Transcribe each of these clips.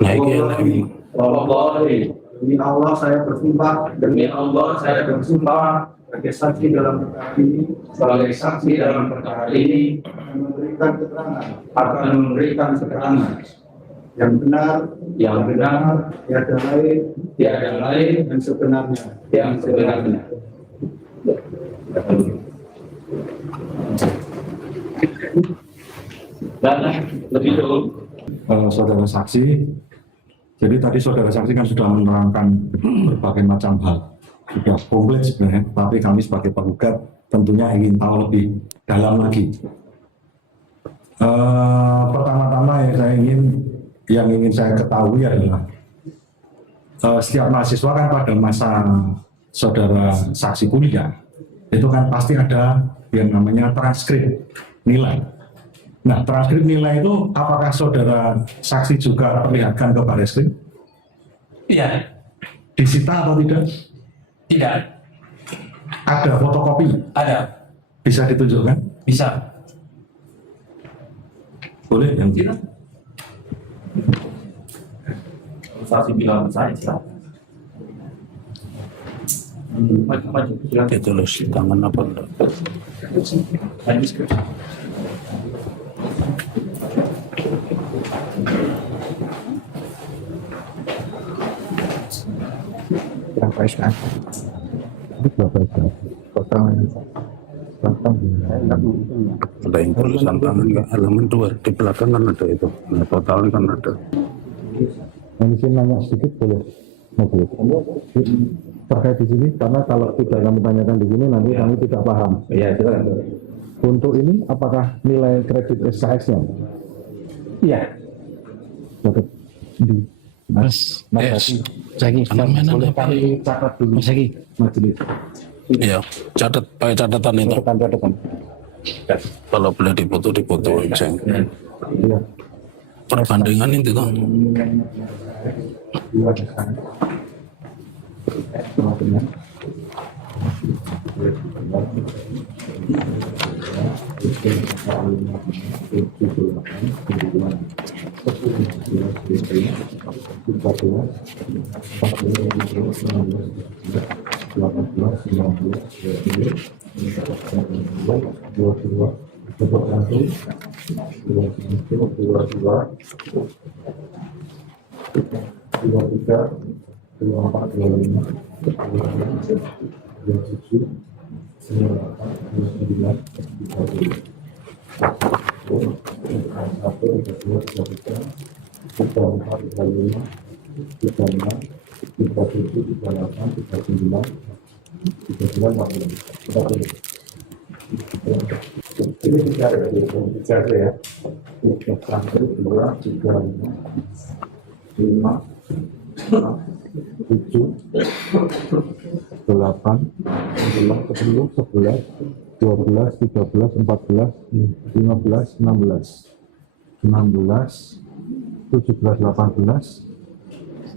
Nah, ini Wallahi, demi Allah saya bersumpah sebagai saksi dalam perkara ini akan memberikan keterangan yang benar tiada lain yang sebenarnya. Dan lebih dulu saudara saksi, jadi tadi saudara saksi kan sudah menerangkan berbagai macam hal, sudah komplit sebenarnya, tapi kami sebagai penggugat tentunya ingin tahu lebih dalam lagi. Pertama-tama yang ingin saya ketahui adalah setiap mahasiswa kan pada masa saudara saksi kuliah itu kan pasti ada yang namanya transkrip nilai. Nah, transkrip nilai itu apakah saudara saksi juga perlihatkan ke Bareskrim? Iya. Disita atau tidak? Tidak. Ada fotokopi? Ada. Bisa ditunjukkan? Bisa. Boleh yang Tidak. Saksi bilang saya silakan. Maju. ditulis di tangan apa enggak? berapa SKS? Berapa SKS? Ada yang tulisan tangan enggak? Halaman 2 di belakang kan ada itu. Nah, totalnya kan ada. Yang sini nanya sedikit boleh? Boleh. Terkait di sini karena kalau tidak kami tanyakan di sini nanti kami tidak paham. Iya, silakan. Untuk ini apakah nilai kredit SKS-nya? Iya. Dapat di Mas Mas Zaki, boleh kami catat dulu Mas Zaki. majelis. Iya, catat pakai catatan itu. Catatan. Kalau boleh difoto misalnya. Iya. Perbandingan itu tuh. Dua SKS. Kemudian ini bicara ya. 1, 2, 3, 5, 7, 8, 9, 10, 11, 12, 13, 14, 15, 16, 17, 18,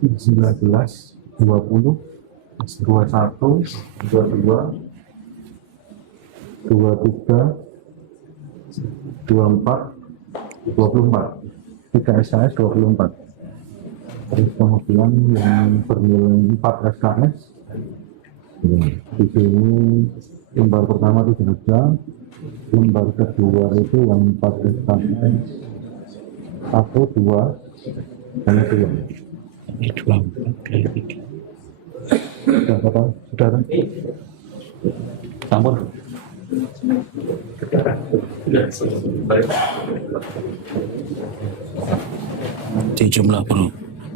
19, 20, 21, 22, 23, 24, 24, 3 SKS 24. Terus kemudian yang bernilai 4 SKS. Di sini lembar pertama itu sudah, lembar kedua itu yang 4 SKS 1, 2, dan 2. Ini 24 Sudah saudara? campur. Di jumlah bro.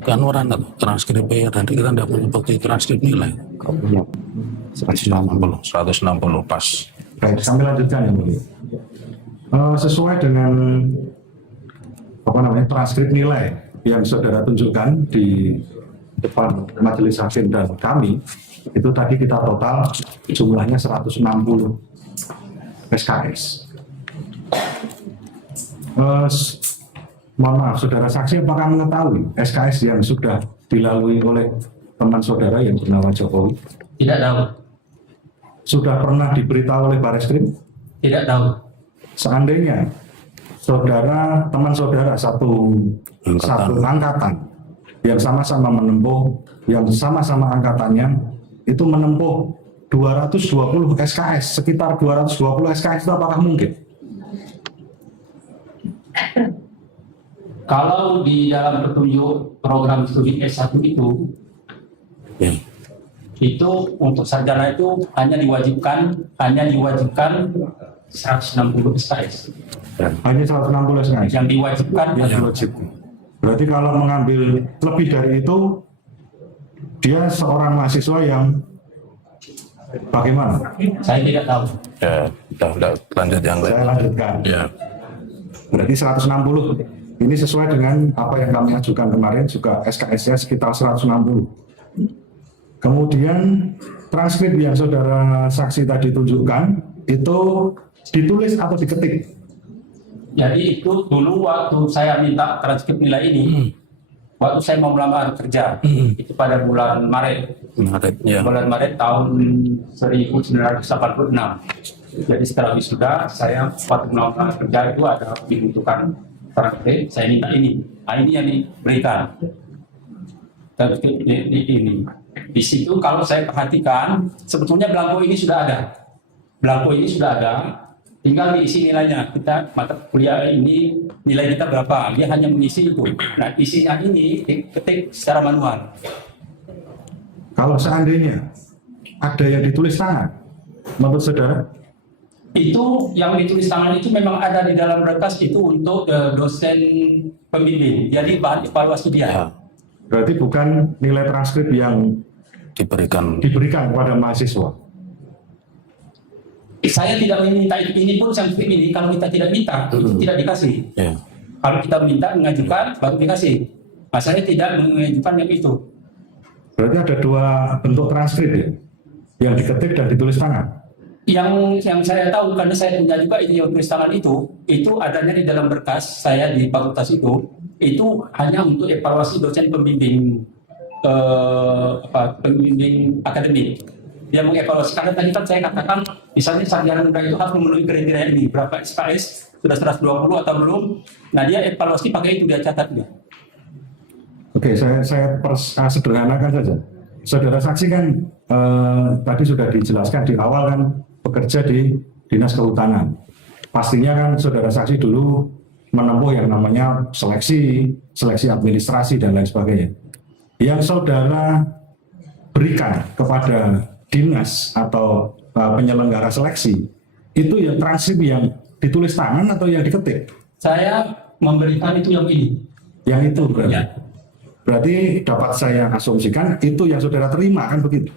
Kan orang transkripnya nanti kita tidak punya bukti transkrip nilai. Punya 160 pas. Baik, kami lanjutkan ya Mulia. Sesuai dengan transkrip nilai yang saudara tunjukkan di depan majelis hakim dan kami, itu tadi kita total jumlahnya 160 SKS. Mohon maaf, saudara saksi apakah mengetahui SKS yang sudah dilalui oleh teman saudara yang bernama Jokowi? Tidak tahu. Sudah pernah diberitahu oleh Bareskrim? Tidak tahu. Seandainya teman saudara satu angkatan yang sama-sama menempuh, yang sama-sama angkatannya itu menempuh 220 SKS, sekitar 220 SKS itu apakah mungkin? Kalau di dalam petunjuk program studi S1 Ya. itu untuk sarjana itu hanya diwajibkan 160 SKS. Ya. Hanya 160 SKS Yang diwajibkan yang wajib. Berarti kalau mengambil lebih dari itu, dia seorang mahasiswa yang bagaimana? saya tidak tahu. Ya, udah lanjut yang lain. Saya lanjutkan. Ya. Berarti 160. Ini sesuai dengan apa yang kami ajukan kemarin, juga SKS-nya sekitar 160. Kemudian transkrip yang saudara saksi tadi tunjukkan itu ditulis atau diketik? Jadi itu dulu waktu saya minta transkrip nilai ini, waktu saya mau melamar kerja, itu pada bulan Maret. Ya. Bulan Maret tahun 1986. Jadi setelah wisuda, saya waktu melamar kerja itu ada dibutuhkan transkrip, saya minta ini. Nah, ini yang diberikan. Transkrip ini. Di situ kalau saya perhatikan, sebetulnya belangko ini sudah ada. Belangko ini sudah ada, tinggal diisi nilainya. Kita mata kuliah ini nilai kita berapa? Dia hanya mengisi itu. Nah, isinya ini diketik secara manual. Kalau seandainya ada yang ditulis tangan, menurut saudara? Itu yang ditulis tangan itu memang ada di dalam berkas itu untuk dosen pembimbing. Jadi bahan evaluasi dia. Ya. Berarti bukan nilai transkrip yang Diberikan. kepada mahasiswa. Saya tidak meminta ini pun transkrip ini. Kalau kita tidak minta, itu tidak dikasih. Ya. Kalau kita minta mengajukan, baru dikasih. Nah, saya tidak mengajukan yang itu. Berarti ada dua bentuk transkrip ya, yang diketik dan ditulis tangan. Yang saya tahu karena saya punya juga itu yang tulis tangan itu adanya di dalam berkas saya di fakultas itu hanya untuk evaluasi dosen pembimbing pembimbing akademik. Dia mengevaluasi karena tadi kan saya katakan misalnya sarjana muda itu harus memenuhi kriteria ini berapa SKS sudah 120 atau belum. Nah dia evaluasi pakai itu dia catat dia. Oke, saya sederhanakan saja. Saudara saksi kan tadi sudah dijelaskan di awal kan bekerja di Dinas Kehutanan. Pastinya kan saudara saksi dulu menempuh yang namanya seleksi administrasi dan lain sebagainya. Yang saudara berikan kepada dinas atau penyelenggara seleksi itu yang transkrip yang ditulis tangan atau yang diketik? Saya memberikan itu yang ini. Yang itu berarti. Ya. Berarti dapat saya asumsikan itu yang saudara terima kan begitu?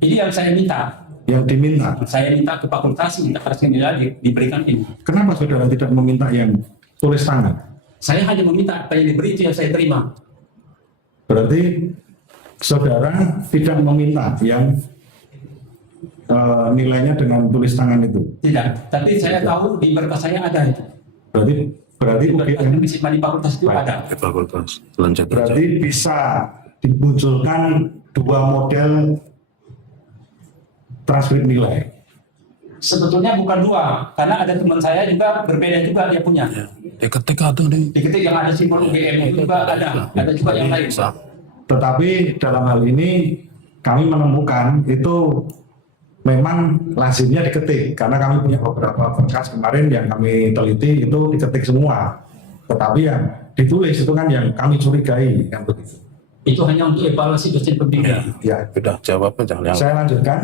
Ini yang saya minta. Yang diminta. Saya minta ke fakultas, minta transkrip nilai diberikan ini. Kenapa saudara tidak meminta yang tulis tangan? Saya hanya meminta apa yang diberi itu yang saya terima. Berarti saudara tidak meminta yang nilainya dengan tulis tangan itu. Tidak, tapi saya tahu di berkas saya ada itu. Berarti UGM Di fakultas itu Baik. ada. Di fakultas. Lanjut. berarti bisa dimunculkan dua model transkrip nilai. Sebetulnya bukan dua, karena ada teman saya juga berbeda juga dia punya. Ya. Diketik atau Diketik yang ada simbol UGM itu juga ada juga yang lain. Bisa. Tetapi dalam hal ini kami menemukan itu memang lazimnya diketik karena kami punya beberapa berkas kemarin yang kami teliti itu diketik semua. Tetapi yang ditulis itu kan yang kami curigai yang begitu. Itu hanya untuk evaluasi dosen pembimbing. Ya, Sudah jawab aja yang saya lanjutkan.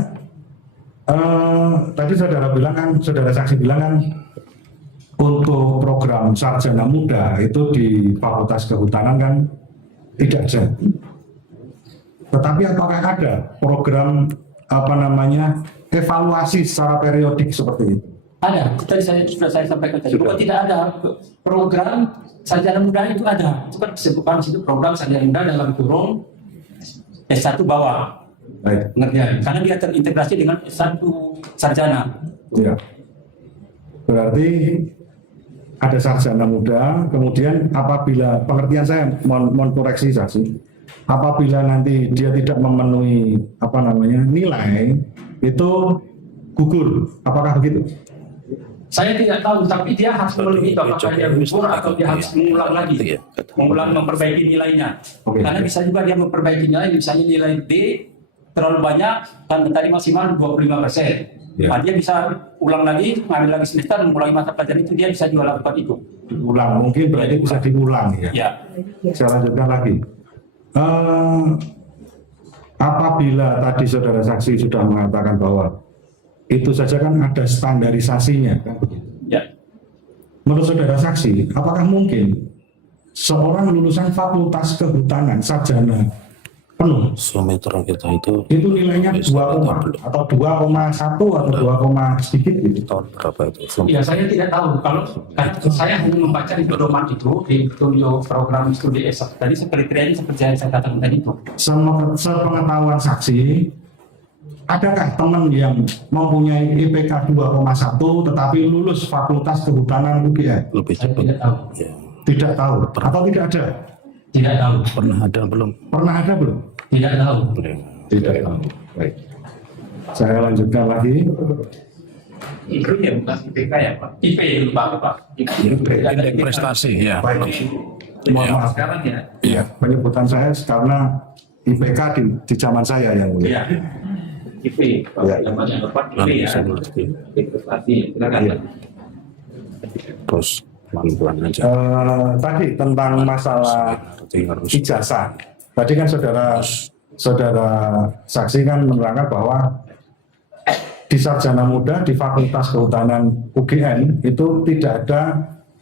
Tadi saudara bilang kan, saudara saksi bilang kan untuk program sarjana muda itu di Fakultas Kehutanan kan tidak ada. Tetapi apakah ada program evaluasi secara periodik seperti itu? Ada, tadi sudah saya sampaikan tadi. Bukan tidak ada program sarjana muda itu ada. Itu kan disebutkan situ program sarjana muda dalam kurung S1 bawah. Baik. Pengertian. Karena dia terintegrasi dengan S1 sarjana. Ya. Berarti ada sarjana muda, kemudian apabila pengertian saya mohon koreksi saksi, apabila nanti dia tidak memenuhi nilai itu gugur, apakah begitu? Saya tidak tahu, tapi dia harus memenuhi itu, apakah dia gugur atau dia harus mengulang lagi, memperbaiki nilainya. Oke. Karena bisa juga dia memperbaiki nilai, misalnya nilai D terlalu banyak, kan tadi maksimal 25%. Ya. Nah, dia bisa ulang lagi, ngambil lagi semester, mengulangi mata pelajaran itu, dia bisa juga lakukan itu. Ulang, mungkin berarti bisa diulang ya. Ya, Saya lanjutkan lagi. Apabila tadi saudara saksi sudah mengatakan bahwa itu saja kan ada standarisasinya, kan begitu. ya. Menurut saudara saksi, apakah mungkin seorang lulusan fakultas kehutanan sarjana penuh Sumetron kita itu itu nilainya 2, atau 2,1 atau 2, sedikit gitu? tahun berapa itu? Ya, saya tidak tahu. Kalau karena saya hanya membaca di pedoman itu di studio program studi S1 tadi, kriterianya seperti yang saya katakan tadi itu. Sepengetahuan saksi, adakah teman yang mempunyai IPK 2,1 tetapi lulus fakultas kehutanan UGM? Lebih Saya cepat. tidak tahu. Ya. Tidak tahu atau tidak ada? Tidak tahu. Pernah ada belum? Pernah ada belum? Tidak tahu. Belum. Tidak tahu. Baik. Saya lanjutkan lagi. Itu ya bukan IPK ya Pak. IP itu Pak. Indeks prestasi ya. Baik. Mohon maaf. Sekarang ya. Iya. Penyebutan saya karena IPK di zaman saya yang mulia. Iya. IP. Ya. Namanya Bapak IP Nanti ya. saya mengerti. Prestasi. Silakan. Iya. Terus pelan aja. Tadi tentang masalah Nanti harus ijazah. Tadi kan saudara saksi kan menerangkan bahwa di sarjana muda di Fakultas Kehutanan UGM itu tidak ada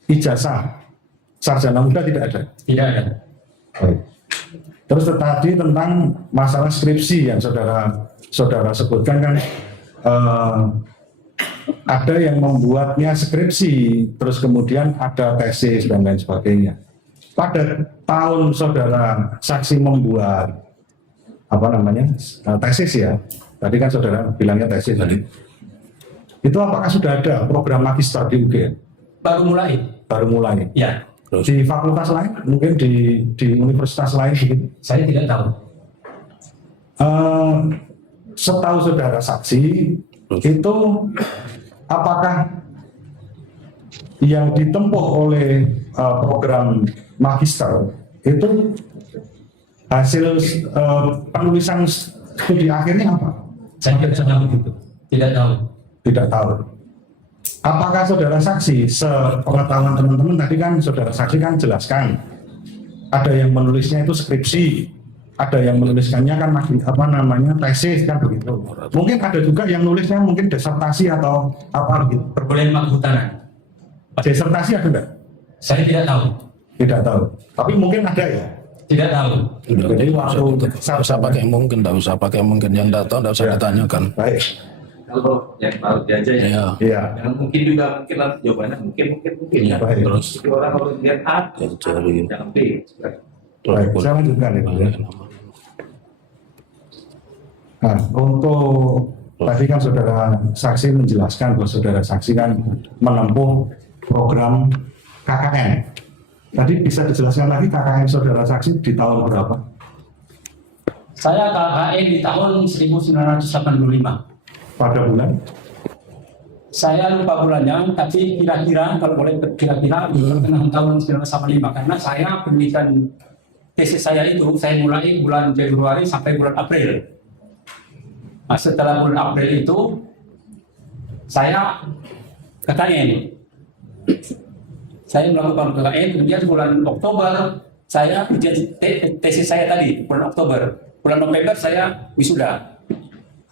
ijazah. Sarjana muda tidak ada. Tidak ada. Baik. Terus tadi tentang masalah skripsi yang saudara sebutkan kan, ada yang membuatnya skripsi, terus kemudian ada tesis dan lain sebagainya. Pada tahun saudara saksi membuat tesis ya, tadi kan saudara bilangnya tesis tadi. Itu apakah sudah ada program magister di UGM? Baru mulai. Baru mulai. Ya. Di fakultas lain, mungkin di universitas lain begitu. Saya tidak tahu. Setahu saudara saksi itu apakah yang ditempuh oleh program magister itu hasil penulisan studi akhirnya apa? Saya tidak tahu itu. Tidak tahu. Tidak tahu. Apakah saudara saksi, sepengetahuan teman-teman tadi kan saudara saksi kan jelaskan, ada yang menulisnya itu skripsi, ada yang menuliskannya kan tesis kan begitu. Mungkin ada juga yang nulisnya mungkin disertasi atau apa gitu. Perkuliahan kehutanan. Disertasi ada enggak? Saya tidak tahu. Tidak tahu. Tapi mungkin ada ya. Tidak tahu. Jadi waktu Tidak usah pakai mungkin, tidak usah pakai mungkin, yang datang tidak usah Ya. ditanyakan. Baik. Kalau yang tahu dia aja ya. Ya. Iya. Yang mungkin juga mungkin nanti jawabannya mungkin Iya. ya. Baik. Terus Jadi orang kalau lihat A, cari. jangan B. Baik. Saya lanjutkan ya. Pak, ya. Nah, untuk tadi kan saudara saksi menjelaskan bahwa saudara saksi kan menempuh program KKN. Tadi bisa dijelaskan lagi KKN saudara saksi di tahun berapa? Saya KKN di tahun 1985. Pada bulan? Saya lupa bulannya, tapi kira-kira kalau boleh kira-kira pertengahan tahun 1985, karena saya penelitian tesis saya itu saya mulai bulan Februari sampai bulan April. Nah, setelah bulan April itu saya KKN. Saya melakukan KKN, kemudian bulan Oktober saya tesis saya tadi bulan Oktober. Bulan November saya wisuda.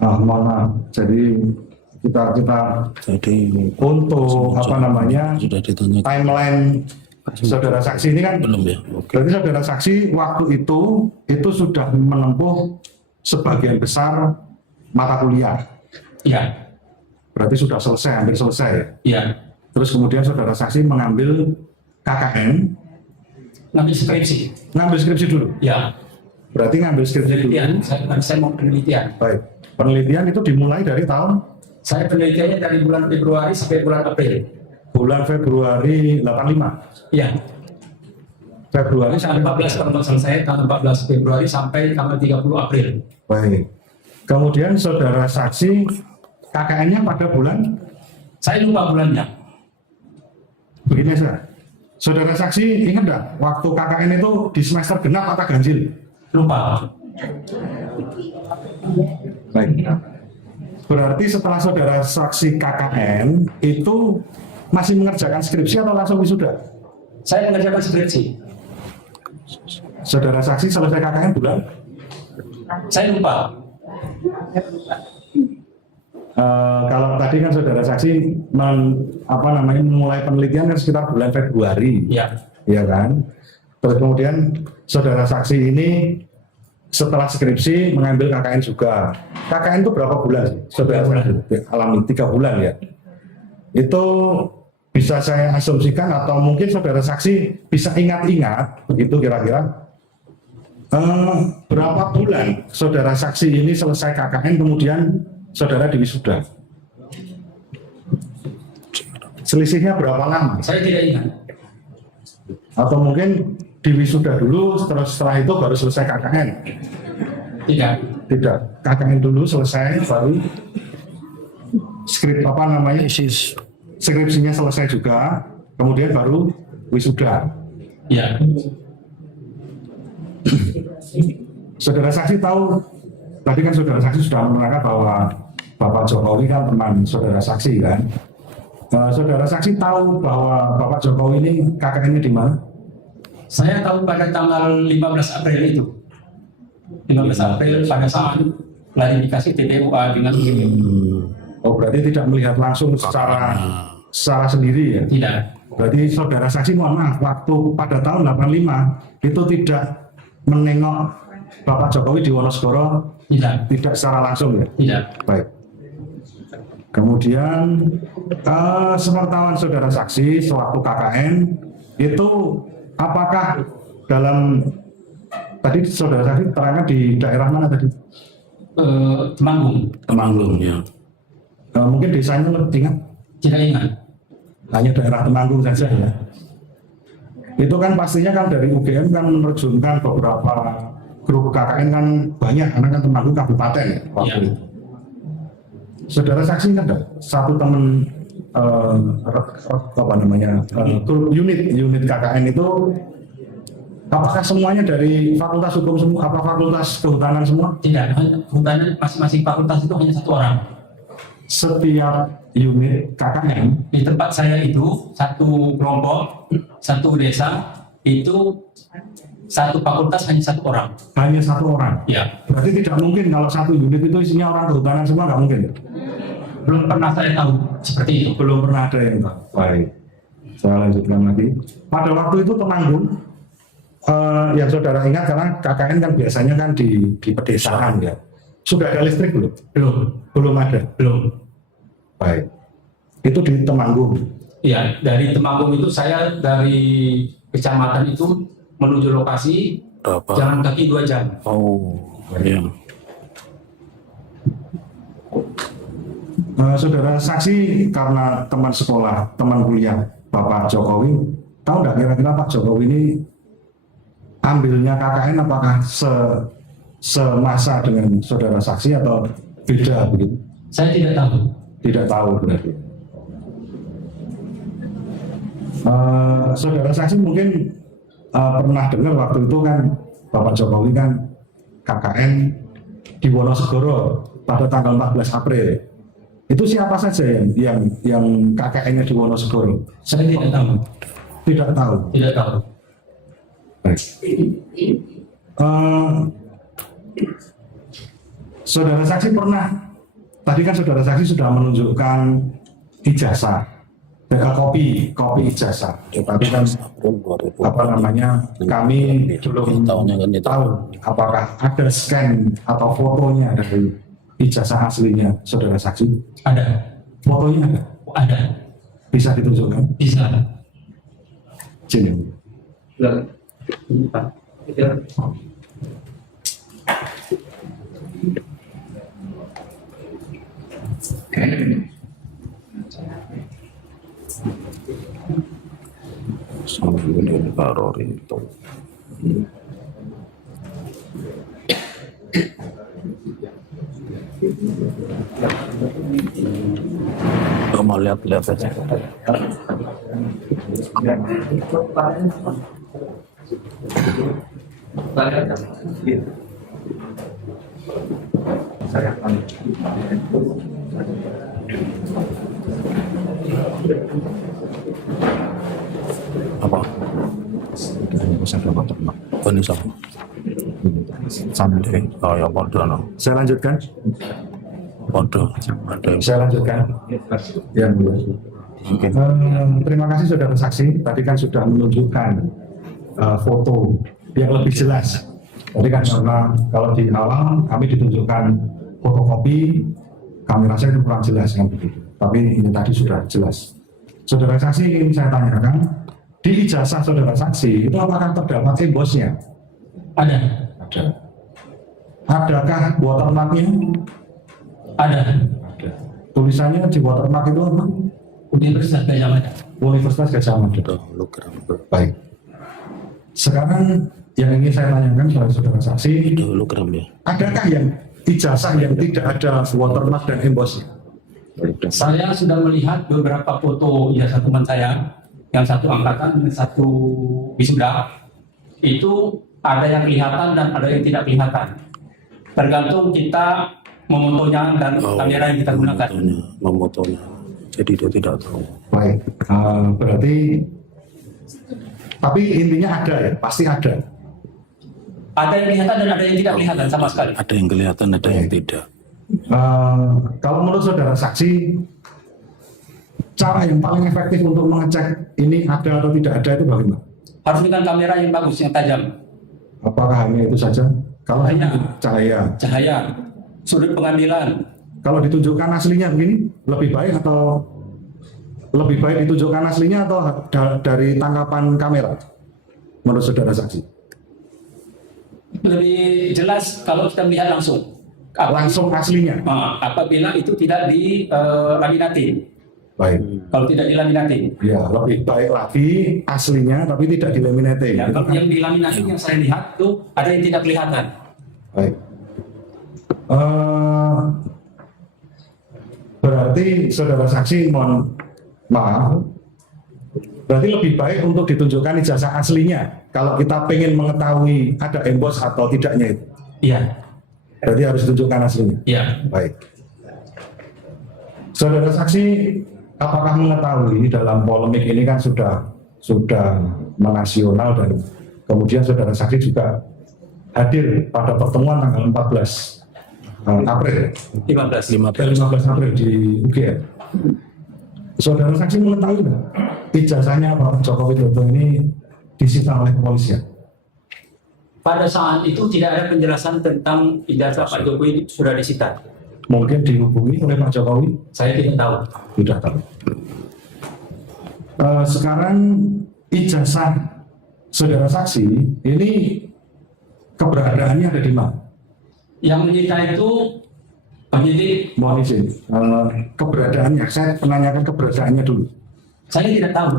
Mohon maaf. Jadi kita Jadi untuk sudah ditanya timeline saudara saksi ini kan belum ya? Oke. berarti saudara saksi waktu itu sudah menempuh sebagian besar mata kuliah. Iya, Berarti sudah selesai, hampir selesai ya. iya. Terus kemudian saudara saksi mengambil KKN, Ngambil skripsi. ngambil skripsi dulu. Ya, Berarti ngambil skripsi dulu. penelitian. Saya mau penelitian. Baik. Penelitian itu dimulai dari tahun Saya penelitiannya dari bulan Februari sampai bulan April. bulan Februari 85. Iya. Februari Tanggal 14 kalau nggak salah saya tanggal 14 Februari sampai tanggal 30 April. Baik. Kemudian saudara saksi KKN-nya pada bulan Saya lupa bulannya. Begini saja. Saudara saksi ingat nggak waktu KKN itu di semester genap apa ganjil? Lupa. Baik. Berarti setelah saudara saksi KKN itu masih mengerjakan skripsi atau langsung wisuda? Saya mengerjakan skripsi. Saudara saksi selesai KKN bulan? Saya lupa. Kalau tadi kan saudara saksi memulai penelitian kan sekitar bulan Februari, Ya. ya kan? Terus kemudian saudara saksi ini setelah skripsi mengambil KKN juga. KKN itu berapa bulan sih? Saudara saksi alami 3 bulan ya. Itu bisa saya asumsikan atau mungkin saudara saksi bisa ingat-ingat begitu kira-kira berapa bulan saudara saksi ini selesai KKN kemudian saudara diwisuda? Selisihnya berapa lama? Saya tidak ingat. Atau mungkin diwisuda dulu terus setelah itu baru selesai KKN? Tidak. Tidak, KKN dulu selesai baru skripsinya selesai juga kemudian baru wisuda. Ya. Saudara saksi tahu, tadi kan saudara saksi sudah menerangkan bahwa Bapak Jokowi kan teman saudara saksi kan. Saudara saksi tahu bahwa Bapak Jokowi ini KKN-nya di mana? Saya tahu pada tanggal 15 April itu. 15 April pada saat klarifikasi TPUA dengan begini. Oh berarti tidak melihat langsung secara sendiri ya? Tidak. Berarti saudara saksi mohon maaf, waktu pada tahun 85 itu tidak menengok Bapak Jokowi di Wonosegoro, tidak secara langsung ya? Tidak. Baik. Kemudian sepengetahuan saudara saksi sewaktu KKN itu apakah dalam tadi saudara saksi terangkan di daerah mana tadi? Temanggung. Temanggung ya. Mungkin desanya lebih ingat? Tidak ingat. Hanya daerah Temanggung saja ya. Itu kan pastinya kan dari UGM kan menerjunkan beberapa grup KKN kan banyak karena kan Temanggung kabupaten ya waktu itu. Saudara saksi ingat nggak satu teman grup unit KKN itu apakah semuanya dari fakultas hukum semua? Apa fakultas kehutanan semua? Tidak. Kehutanan masing-masing fakultas itu hanya 1 orang. Setiap unit KKN Di tempat saya itu satu kelompok, satu desa itu satu fakultas hanya 1 orang. hanya 1 orang. Ya. Berarti tidak mungkin kalau satu unit itu isinya orang kehutanan semua, nggak mungkin. Belum pernah saya tahu seperti itu. Belum pernah ada yang tahu. Baik. Saya lanjutkan lagi. Pada waktu itu Temanggung, yang saudara ingat karena KKN kan biasanya kan di pedesaan ya. Sudah ada listrik belum? Belum ada. Belum. Baik. Itu di Temanggung. Iya, dari Temanggung itu saya dari kecamatan itu menuju lokasi Berapa? jalan kaki 2 jam. Oh, iya. Saudara saksi karena teman sekolah, teman kuliah Bapak Jokowi, tahu nggak kira-kira Pak Jokowi ini ambilnya KKN apakah semasa dengan saudara saksi atau beda begitu? Saya tidak tahu. Tidak tahu berarti. Saudara saksi mungkin pernah dengar waktu itu kan Bapak Jokowi kan KKN di Wonosegoro pada tanggal 14 April. Itu siapa saja yang KKN-nya di Wonosegoro? Saya tidak tahu. Tidak tahu. Tidak tahu. Baik. Saudara saksi pernah, tadi kan saudara saksi sudah menunjukkan ijazah, kopi ijazah. Tapi kan apa namanya, kami belum tahu apakah ada scan atau fotonya dari ijazah aslinya saudara saksi. Ada. Fotonya ada? Ada. Bisa ditunjukkan? Bisa. Sini. Ini Pak. Sama ini Karor itu. Kamu lihat aja. Apa? Oh, ini siapa? Sampai. Oh ya, bodoh no. Saya lanjutkan. Bodoh. Ada yang Saya lanjutkan. Yang mulia. Terima kasih saudara saksi. Tadi kan sudah menunjukkan foto yang lebih jelas. Tadi kan karena kalau di awal kami ditunjukkan fotokopi, kami rasa itu kurang jelas kan begitu. Tapi ini tadi sudah jelas. Saudara saksi ingin saya tanyakan, di ijazah saudara saksi itu apakah terdapat embosnya? Ada. Ada. Adakah watermarknya? Ada. Ada. Tulisannya di watermark itu apa? Universitas Gajah Mada. Universitas Gajah Mada. itu hologram. Baik. Sekarang yang ingin saya tanyakan kepada saudara saksi, Itu hologram ya. adakah yang ijazah yang tidak ada watermark dan embossnya? Saya sudah melihat beberapa foto ijazah teman saya, yang satu angkatan dan satu wisuda. Itu ada yang kelihatan dan ada yang tidak kelihatan. Tergantung kita memotonya dan kamera yang kita gunakan. Memotonya. Jadi dia tidak tahu. Baik. Berarti, tapi intinya ada ya, pasti ada. Ada yang kelihatan dan ada yang tidak kelihatan sama sekali. Ada yang kelihatan, ada yang tidak. Kalau menurut saudara saksi, cara yang paling efektif untuk mengecek ini ada atau tidak ada itu bagaimana? Harus dengan kamera yang bagus, yang tajam. Apakah hanya itu saja? Kalau hanya Cahaya, sudut pengambilan. kalau ditunjukkan aslinya begini, lebih baik atau lebih baik ditunjukkan aslinya atau dari tangkapan kamera? Menurut saudara saksi? Lebih jelas kalau kita melihat langsung. Langsung aslinya? Apabila itu tidak dilaminatin. Baik. Kalau tidak dilaminatin. Ya, lebih baik lagi aslinya tapi tidak dilaminating. Ya, kalau yang dilaminatin yang saya lihat tuh ada yang tidak kelihatan. Baik. Berarti saudara saksi mohon maaf. Berarti lebih baik untuk ditunjukkan ijazah aslinya kalau kita pengen mengetahui ada emboss atau tidaknya itu. Iya. Berarti harus ditunjukkan aslinya. Iya. Baik. Saudara saksi, apakah mengetahui dalam polemik ini kan sudah menasional dan kemudian saudara saksi juga hadir pada pertemuan tanggal 14 April 15 April di UGM. Saudara saksi mengetahui nggak ijazahnya Pak Joko Widodo ini disita oleh kepolisian? Pada saat itu tidak ada penjelasan tentang ijazah Pak Jokowi sudah disita. Mungkin dihubungi oleh Pak Jokowi? Saya tidak tahu. Tidak tahu. Sekarang ijazah saudara saksi ini keberadaannya ada di mana? Yang menyita itu penyidik. Mohon izin, keberadaannya, saya menanyakan keberadaannya dulu. Saya tidak tahu.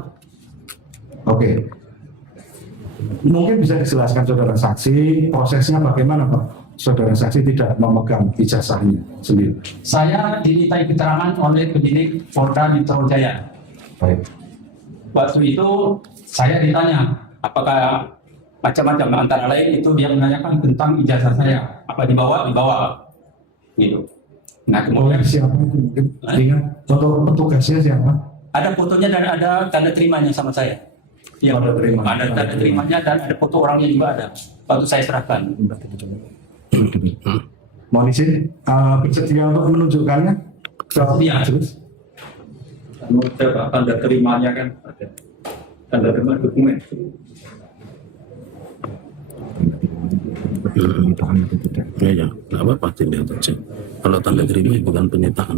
Oke. Mungkin bisa dijelaskan saudara saksi prosesnya bagaimana Pak? Saudara saksi tidak memegang ijazahnya sendiri. Saya dimintai keterangan oleh penyidik Polda Metro Jaya. Baik. Waktu itu saya ditanya apakah macam-macam, antara lain itu dia menanyakan tentang ijazah saya, apa dibawa gitu. Nah kemudian Siapa itu mungkin ingat foto petugasnya siapa? ada fotonya dan ada tanda terimanya sama saya. Ya, Tanda terima. ada tanda terimanya dan ada foto orangnya juga ada. Waktu saya serahkan. Mohon izin, bersedia untuk menunjukkannya? Iya. Terus? Tanda terimanya kan ada. Tanda terima dokumen. Iya, nggak apa-apa dilihat aja. Kalau tanda terima bukan penyitaan.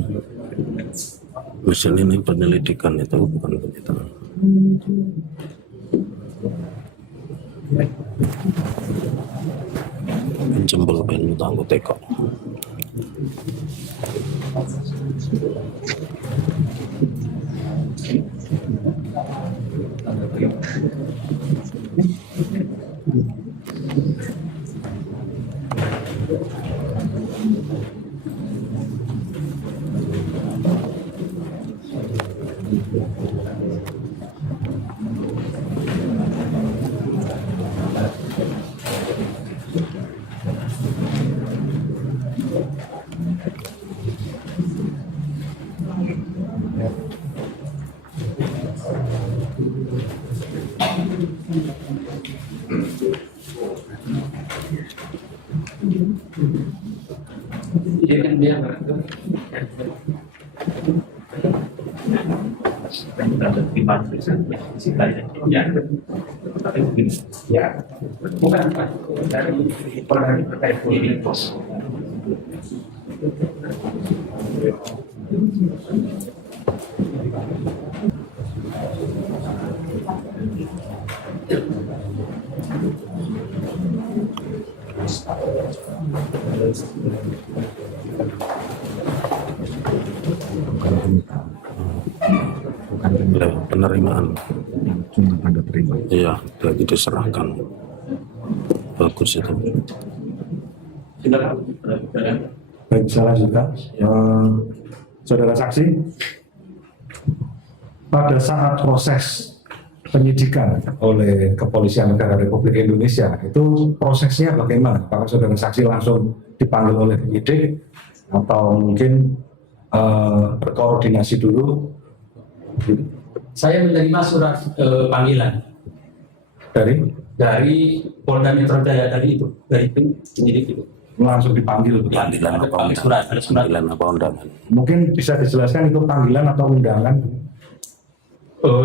Mesin ini penyelidikan itu bukan penyitaan. Jempol pen tangguh teko. Dia kan dia ya, bukan Pak, dari orang terkait ini pos. Ya, penerimaan. Cuma tanda terima. Iya, jadi diserahkan. Bagus itu. Baik, saya lanjutkan. Saudara saksi, pada saat proses penyidikan oleh Kepolisian Negara Republik Indonesia, itu prosesnya bagaimana? Apakah saudara saksi langsung dipanggil oleh penyidik atau mungkin berkoordinasi dulu? Saya menerima surat panggilan dari Polda Metro Jaya tadi itu, dari penyidik itu. Langsung dipanggil. Panggilan Ada apa panggil undangan? surat, ada surat. Panggilan apa undangan? Mungkin bisa dijelaskan itu panggilan atau undangan?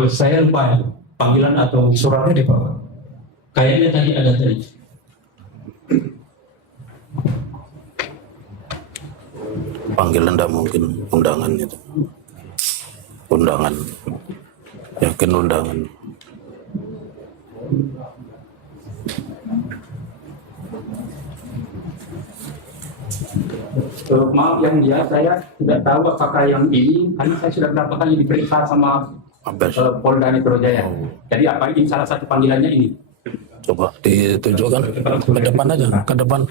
Saya lupa panggilan atau Suratnya di bawah. kayaknya tadi ada tadi. Panggilan tidak mungkin, undangan itu. Undangan. Yakin undangan. Maaf yang mulia, saya tidak tahu apakah yang ini, karena saya sudah berapa kali diperiksa sama Apa sih? Polda Metro Jaya. Jadi apa ini salah satu panggilannya ini? Coba ditunjukkan ke depan aja, ke depan.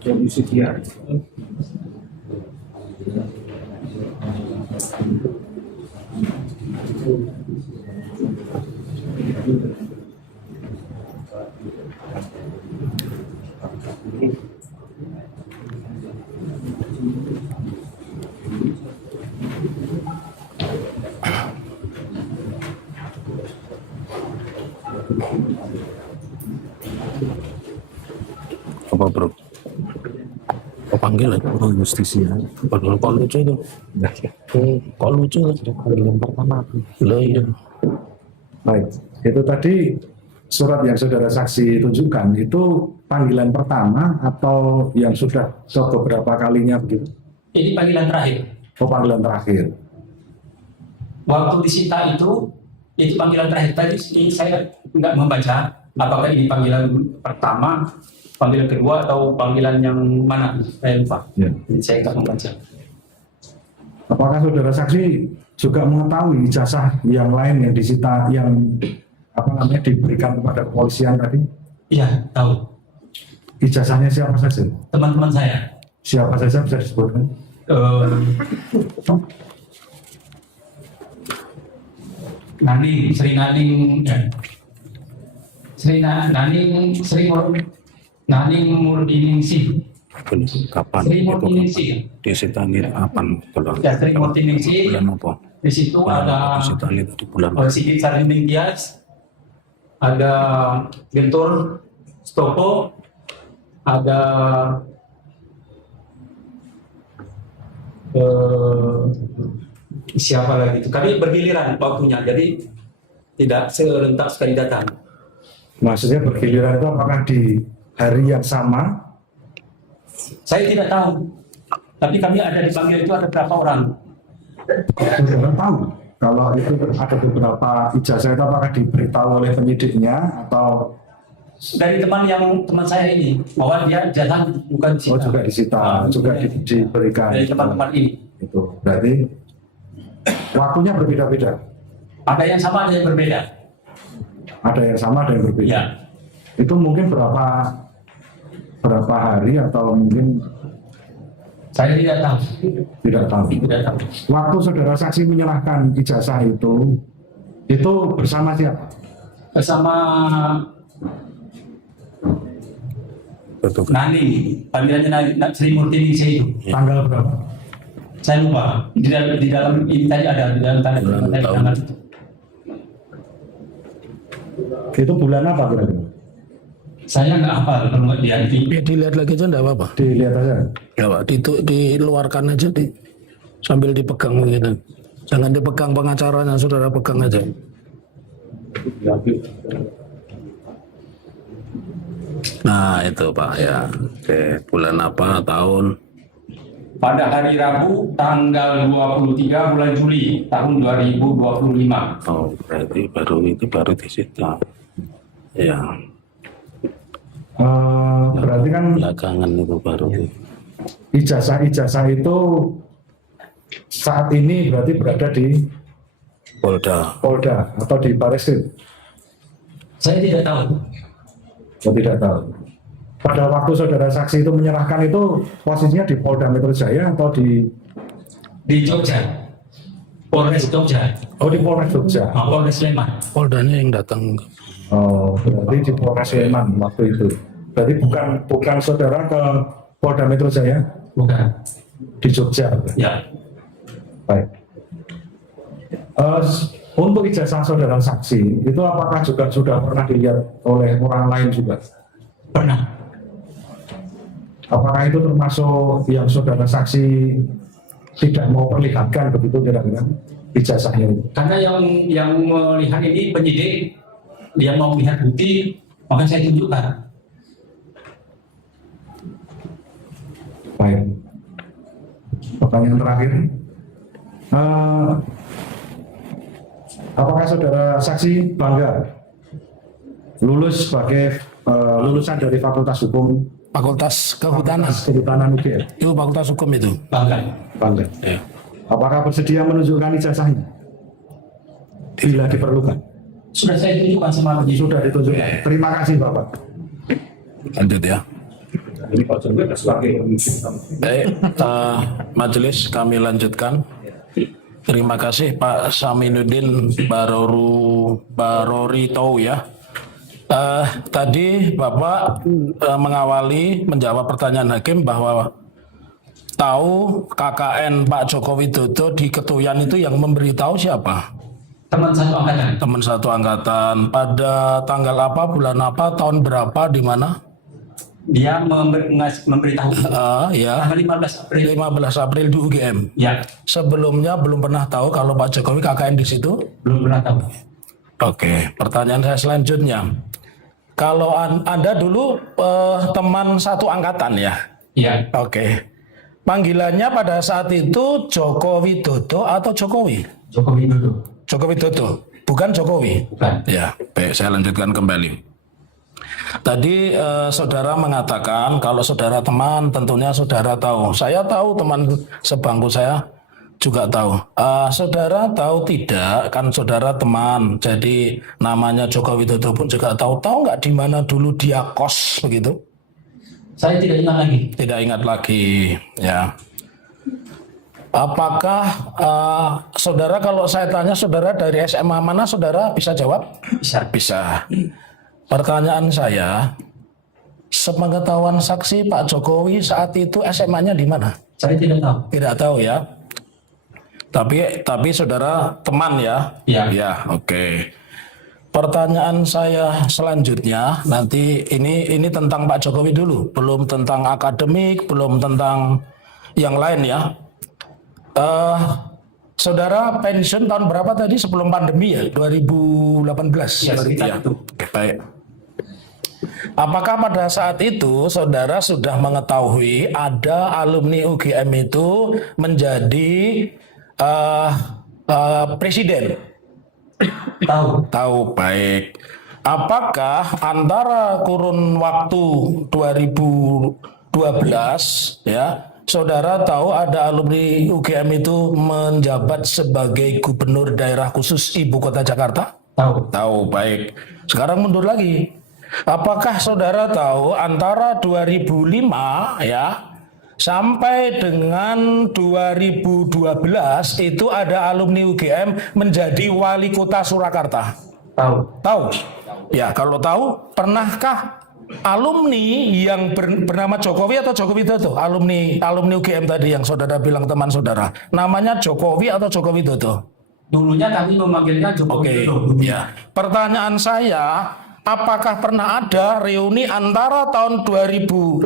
Jadi sekian. Apa bro? Oh, panggilan? Oh, justisia. Padahal kok lucu itu. Kok lucu kan? Panggilan pertama. Loh iya. Baik, itu tadi surat yang saudara saksi tunjukkan itu panggilan pertama atau yang sudah beberapa kalinya begitu? Ini panggilan terakhir. Oh, panggilan terakhir. Waktu disita itu panggilan terakhir. Tadi ini saya nggak membaca apakah ini panggilan pertama, panggilan kedua atau panggilan yang mana? Saya lupa. Ya. Jadi saya nggak membaca. Apakah saudara saksi juga mengetahui ijazah yang lain yang disita yang diberikan kepada kepolisian tadi? Iya, tahu. Ijazahnya siapa saja? Teman-teman saya. Siapa saja bisa disebutkan? Naning, Sri Naning, Naning Murdiningsih. Kapan Sri itu? Murdiningsih. Disita kapan? Bulan Ya, Sri Murdiningsih. bulan apa? Di situ ada Disita tadi bulan Sigit Sarinding Tias, ada Gentur Stopo, ada siapa lagi itu? Kami bergiliran waktunya, jadi tidak serentak sekali datang. Maksudnya bergiliran itu apakah di hari yang sama? Saya tidak tahu, tapi kami ada dipanggil itu ada berapa orang? Saudara tahu kalau itu ada beberapa ijazah itu apakah diberitahu oleh penyidiknya atau Dari teman saya ini, bahwa dia jalan bukan disita. oh juga disita, juga diberikan Dari teman-teman ini. itu berarti waktunya berbeda-beda, Ada yang sama, ada yang berbeda. ada yang sama ada yang berbeda. Ya. Itu mungkin berapa hari atau mungkin Saya tidak tahu. tidak tahu. Tidak tahu. Waktu saudara saksi menyerahkan ijazah itu bersama siapa? Bersama Betul. Naning, panggilannya Naning, Sri Murtiningsih itu. Tanggal berapa? Saya lupa. Di dalam ini tadi ada di dalam tanda Bulan tahun. tanggal itu. Itu bulan apa kira-kira? Saya nggak hafal kalau nggak dia di Ya dilihat lagi aja enggak apa-apa. Dilihat aja. Ya Pak, diluarkan aja sambil dipegang gitu. Jangan dipegang pengacaranya, saudara pegang aja. Nah itu Pak ya. Oke, bulan apa tahun? pada hari Rabu tanggal 23 bulan Juli tahun 2025. Oh berarti baru disita. Ya Berarti kan belakangan itu baru. ijazah itu saat ini berarti berada di Polda atau di Bareskrim? Saya tidak tahu. Saya tidak tahu. Pada waktu saudara saksi itu menyerahkan itu posisinya di Polda Metro Jaya atau di Jogja, Polres Jogja, di Polres Jogja? Polres Sleman. Poldanya yang datang. Oh, berarti di Polres Sleman waktu itu. Berarti bukan saudara ke Polda Metro Jaya Bukan. di Jogja. Ya. Baik. Untuk ijazah saudara saksi itu apakah juga sudah pernah dilihat oleh orang lain juga? Pernah. Apakah itu termasuk yang saudara saksi tidak mau perlihatkan begitu kira-kira ijazahnya itu? Karena yang melihat ini penyidik, dia mau melihat bukti, maka saya tunjukkan. Baik. Pertanyaan terakhir. Apakah saudara saksi bangga lulus sebagai lulusan dari Fakultas Hukum Fakultas Kehutanan. Kehutanan UGM? Itu fakultas hukum itu. Bangga. Bangga. Ya. Apakah bersedia menunjukkan ijazahnya bila diperlukan? Sudah saya tunjukkan sama penyidik. Sudah ditunjukkan. Terima kasih Bapak. Lanjut ya. Baik, majelis kami lanjutkan. Terima kasih Pak Saminuddin Barorito ya. Tadi Bapak mengawali menjawab pertanyaan hakim bahwa tahu KKN Pak Joko Widodo di Ketuyan itu yang memberitahu siapa? Teman satu angkatan. Teman satu angkatan. Pada tanggal apa, bulan apa, tahun berapa, di mana? Dia memberitahu Ya, tanggal 15 April. 15 April di UGM. Ya, Sebelumnya belum pernah tahu kalau Pak Jokowi KKN di situ. belum pernah tahu. Oke, pertanyaan saya selanjutnya. Kalau Anda dulu teman satu angkatan ya? Ya, Oke. Panggilannya pada saat itu Joko Widodo atau Jokowi? Joko Widodo. Joko Widodo, bukan Jokowi. Bukan. Ya, baik, saya lanjutkan kembali. Tadi saudara mengatakan kalau saudara teman, tentunya saudara tahu. Saya tahu, teman sebangku saya juga tahu. Saudara tahu tidak? Kan saudara teman, jadi namanya Joko Widodo pun juga tahu. Tahu nggak di mana dulu dia kos begitu? Saya tidak ingat lagi. Tidak ingat lagi, ya. Apakah saudara, kalau saya tanya saudara dari SMA mana, saudara bisa jawab? Bisa. Bisa. Pertanyaan saya, sepengetahuan saksi Pak Jokowi saat itu SMA-nya di mana? Saya tidak tahu. Tidak tahu ya. Tapi saudara teman ya? Ya. Ya, oke. Pertanyaan saya selanjutnya nanti ini tentang Pak Jokowi dulu, belum tentang akademik, belum tentang yang lain ya. Saudara pensiun tahun berapa tadi sebelum pandemi ya? 2018. Ya, sekitar itu. Oke, baik. Apakah pada saat itu saudara sudah mengetahui ada alumni UGM itu menjadi presiden? Tahu. Tahu, baik. Apakah antara kurun waktu 2012 ya, saudara tahu ada alumni UGM itu menjabat sebagai gubernur daerah khusus ibu kota Jakarta? Tahu. Tahu, baik. Sekarang mundur lagi. Apakah saudara tahu antara 2005 ya sampai dengan 2012 itu ada alumni UGM menjadi wali kota Surakarta? Tahu. Tahu? Ya, kalau tahu, pernahkah alumni yang bernama Jokowi atau Joko Widodo? Alumni UGM tadi yang saudara bilang teman saudara. Namanya Jokowi atau Joko Widodo? Dulunya kami memanggilnya Jokowi Widodo. Ya. Pertanyaan saya, apakah pernah ada reuni antara tahun 2005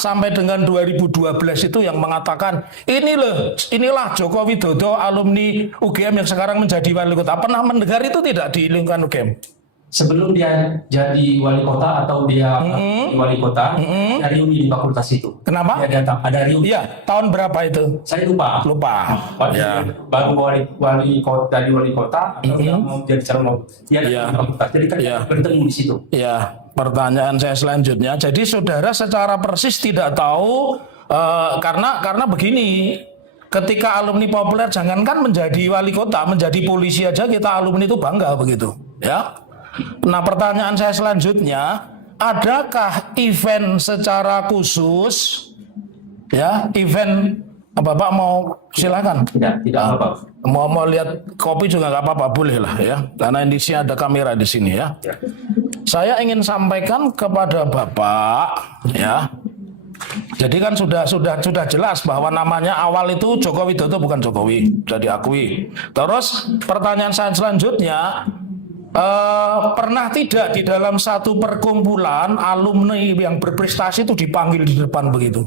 sampai dengan 2012 itu yang mengatakan inilah Joko Widodo alumni UGM yang sekarang menjadi wali kota? Pernah mendengar itu tidak di lingkungan UGM? Sebelum dia jadi wali kota atau dia wali kota, ada reuni di fakultas itu. Kenapa? Dia datang, ada reuni. Iya, tahun berapa itu? Saya lupa. Ya. Baru wali kota dari wali kota atau dia mau jadi calon dia datang di fakultas. Jadi kan bertemu di situ. Ya, pertanyaan saya selanjutnya. Jadi saudara secara persis tidak tahu karena begini. Ketika alumni populer jangankan menjadi wali kota, menjadi polisi aja kita alumni itu bangga begitu, ya. Nah, pertanyaan saya selanjutnya, adakah event secara khusus, ya, event Bapak mau silakan? Tidak apa-apa. Mau lihat kopi juga nggak apa-apa, boleh lah ya, karena di sini ada kamera di sini ya. Saya ingin sampaikan kepada Bapak, ya. Jadi kan sudah jelas bahwa namanya awal itu Joko Widodo bukan Jokowi, sudah diakui. Terus pertanyaan saya selanjutnya, pernah tidak di dalam satu perkumpulan alumni yang berprestasi itu dipanggil di depan begitu?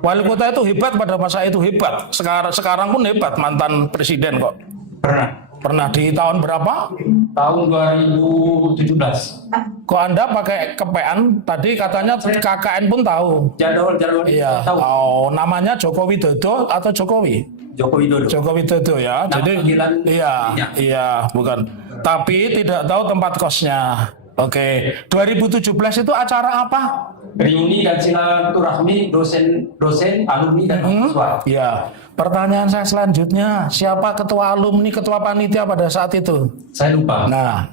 Wali kota itu hebat pada masa itu, hebat. Sekarang pun hebat, mantan presiden kok. Pernah di tahun berapa? Tahun 2017. Kok Anda pakai kepean? Tadi katanya KKN pun tahu. Jadwal Iya. tahu. Oh, namanya Joko Widodo atau Jokowi? Joko Widodo. Joko Widodo ya. Jadi iya, bukan. Tapi tidak tahu tempat kosnya. Oke. 2017 itu acara apa? Reuni dan silaturahmi dosen alumni dan mahasiswa. Iya. Pertanyaan saya selanjutnya, siapa ketua alumni, ketua panitia pada saat itu? Saya lupa. Nah,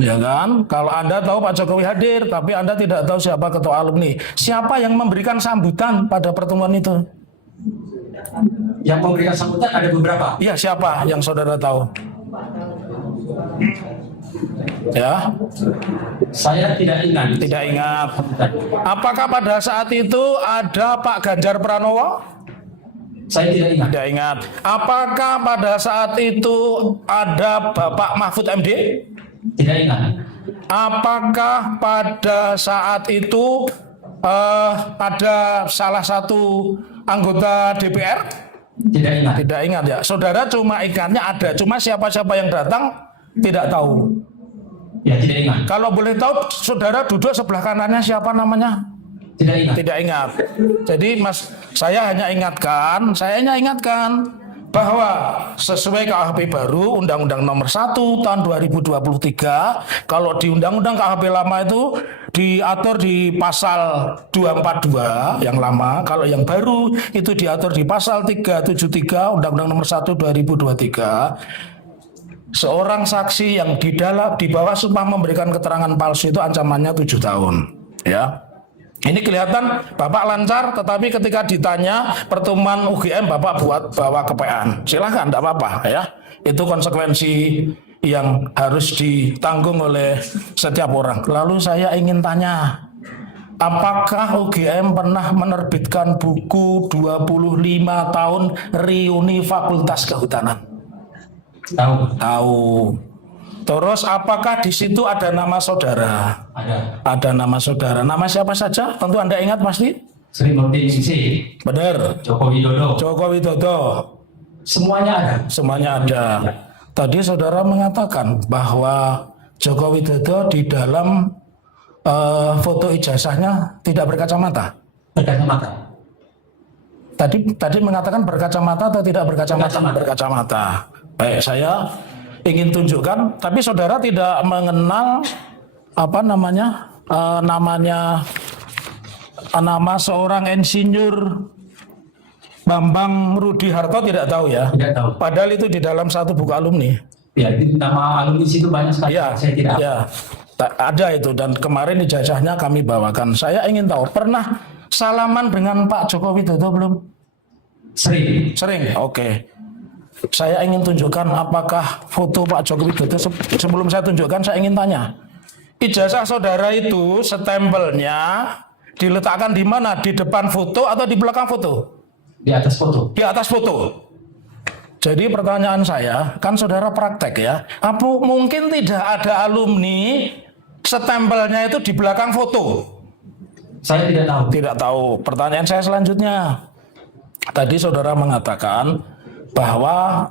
ya kan? Kalau Anda tahu Pak Jokowi hadir, tapi Anda tidak tahu siapa ketua alumni. Siapa yang memberikan sambutan pada pertemuan itu? Yang memberikan sambutan ada beberapa. Iya, siapa yang saudara tahu? Ya, Saya tidak ingat. tidak ingat. Apakah pada saat itu ada Pak Ganjar Pranowo? Saya tidak ingat. Tidak ingat. Apakah pada saat itu ada Bapak Mahfud MD? Tidak ingat. Apakah pada saat itu ada salah satu anggota DPR? Tidak ingat. Tidak ingat ya. Saudara cuma ingatnya ada, cuma siapa-siapa yang datang tidak tahu. Ya, tidak ingat. Kalau boleh tahu, saudara duduk sebelah kanannya siapa namanya? Tidak ingat. Tidak ingat. Jadi saya hanya ingatkan bahwa sesuai KHP baru Undang-Undang Nomor 1 tahun 2023, kalau di Undang-Undang KHP lama itu diatur di pasal 242 yang lama, kalau yang baru itu diatur di pasal 373 Undang-Undang Nomor 1 2023. Seorang saksi yang di bawah sumpah memberikan keterangan palsu itu ancamannya 7 tahun, ya. Ini kelihatan Bapak lancar, tetapi ketika ditanya pertemuan UGM Bapak bawa kepean. Silahkan, tidak apa-apa ya. Itu konsekuensi yang harus ditanggung oleh setiap orang. Lalu saya ingin tanya, apakah UGM pernah menerbitkan buku 25 tahun reuni Fakultas Kehutanan? Tahu. Terus apakah di situ ada nama saudara? Ada nama saudara. Nama siapa saja? Tentu Anda ingat pasti? Sri Mulyani Ningsih. Benar. Joko Widodo. Semuanya ada. Ya. Tadi saudara mengatakan bahwa Joko Widodo di dalam foto ijazahnya tidak berkacamata. Berkacamata. Tadi mengatakan berkacamata atau tidak berkacamata? Berkacamata. Baik, saya ingin tunjukkan, tapi saudara tidak mengenal nama seorang insinyur Bambang Rudi Harto, tidak tahu ya? Tidak tahu. Padahal itu di dalam satu buku alumni. Ya, nama alumni situ banyak sekali. Ya, saya tidak. Ya, ada itu, dan kemarin ijazahnya kami bawakan. Saya ingin tahu, pernah salaman dengan Pak Joko Widodo belum? Sering. Oke. Saya ingin tunjukkan apakah foto Pak Joko Widodo. Sebelum saya tunjukkan, saya ingin tanya, ijazah saudara itu stempelnya diletakkan di mana? Di depan foto atau di belakang foto? Di atas foto. Di atas foto. Jadi pertanyaan saya, kan saudara praktek ya, apa mungkin tidak ada alumni stempelnya itu di belakang foto? Saya tidak tahu. Tidak tahu. Pertanyaan saya selanjutnya, tadi saudara mengatakan bahwa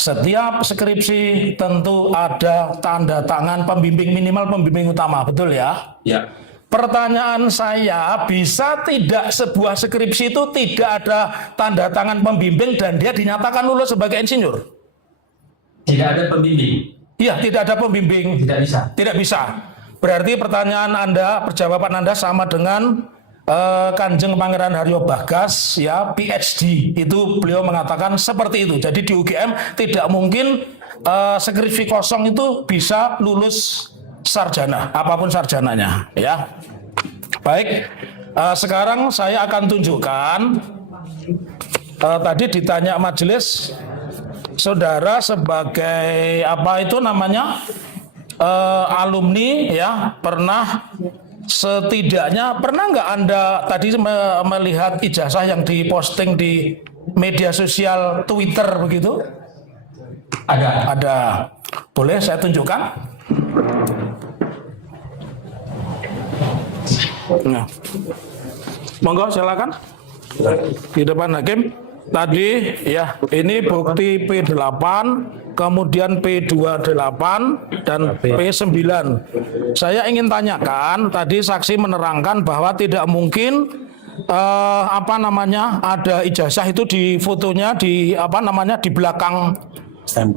setiap skripsi tentu ada tanda tangan pembimbing, minimal pembimbing utama, betul ya? Ya. Pertanyaan saya, bisa tidak sebuah skripsi itu tidak ada tanda tangan pembimbing dan dia dinyatakan lulus sebagai insinyur? Tidak ada pembimbing. Iya, tidak ada pembimbing. Tidak bisa. Tidak bisa. Berarti pertanyaan Anda, perjawaban Anda sama dengan Kanjeng Pangeran Haryo Bagas, ya, PhD. Itu beliau mengatakan seperti itu. Jadi di UGM tidak mungkin skripsi kosong itu bisa lulus sarjana, apapun sarjananya, ya. Baik, sekarang saya akan tunjukkan. Tadi ditanya majelis, saudara sebagai apa itu namanya alumni, ya, pernah setidaknya pernah nggak Anda tadi melihat ijazah yang diposting di media sosial Twitter begitu? Ada. Ada. Boleh saya tunjukkan? Nah, monggo silakan di depan hakim. Tadi ya, ini bukti P8, kemudian P28 dan P9. Saya ingin tanyakan, tadi saksi menerangkan bahwa tidak mungkin ada ijazah itu di fotonya di di belakang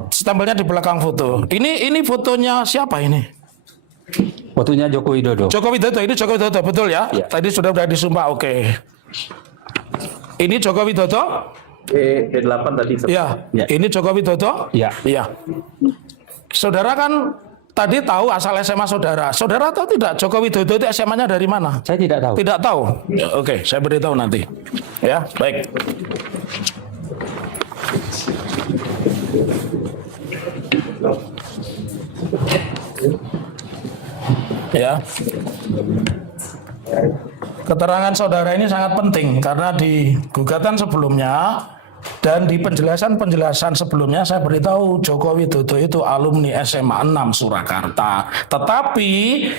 stempelnya di belakang foto. Ini fotonya siapa ini? Fotonya Joko Widodo. Joko Widodo, ini Joko Widodo, betul ya? Ya. Tadi sudah disumpah, oke. Ini Joko Widodo? P8 tadi. Ya. Ini Joko Widodo? Ya. Iya. Saudara kan tadi tahu asal SMA saudara. Saudara tahu tidak Joko Widodo itu SMA-nya dari mana? Saya tidak tahu. Tidak tahu? Ya, oke, saya beritahu nanti. Ya, baik. Ya. Keterangan saudara ini sangat penting karena di gugatan sebelumnya dan di penjelasan sebelumnya saya beritahu Joko Widodo itu alumni SMA 6 Surakarta. Tetapi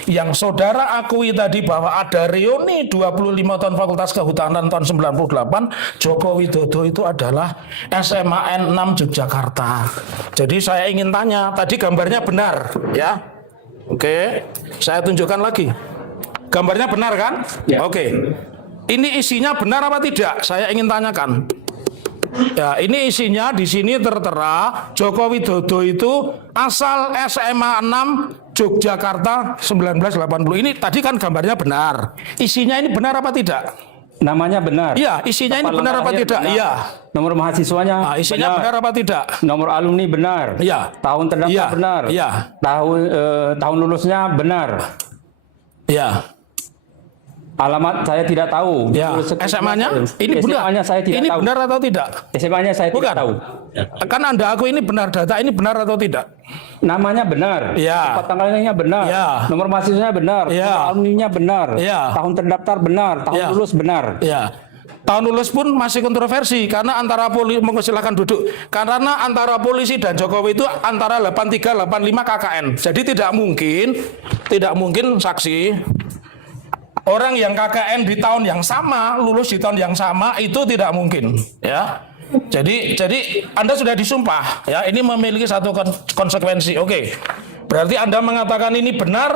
yang saudara akui tadi bahwa ada reuni 25 tahun Fakultas Kehutanan tahun 98, Joko Widodo itu adalah SMA N6 Yogyakarta. Jadi saya ingin tanya, tadi gambarnya benar ya? Oke, saya tunjukkan lagi. Gambarnya benar kan? Ya. Oke. Ini isinya benar apa tidak? Saya ingin tanyakan. Ya, ini isinya di sini tertera Joko Widodo itu asal SMA 6 Yogyakarta 1980. Ini tadi kan gambarnya benar. Isinya ini benar apa tidak? Namanya benar. Iya, isinya ini benar apa tidak? Iya. Nomor mahasiswanya isinya benar apa tidak? Nomor alumni benar. Iya. Tahun terdaftar benar. Iya. Tahun lulusnya benar. Iya. Alamat saya tidak tahu. Ya. SMA-nya ini benar. SMA-nya saya tidak ini tahu. Benar atau tidak? SMA-nya saya Bukan. tidak tahu. Kan Anda aku ini benar, data ini benar atau tidak? Namanya benar. Ya. Tempat tanggalnya benar. Ya. Nomor mahasiswanya benar. Ya. Nomor alumninya benar. Ya. Tahun terdaftar benar. Tahun Ya. lulus benar. Ya. Tahun lulus pun masih kontroversi karena antara polisi, silakan duduk. Karena antara polisi dan Jokowi itu antara 83 85 KKN. Jadi tidak mungkin saksi orang yang KKN di tahun yang sama, lulus di tahun yang sama itu tidak mungkin, ya. Jadi Anda sudah disumpah, ya. Ini memiliki satu konsekuensi. Oke. Berarti Anda mengatakan ini benar,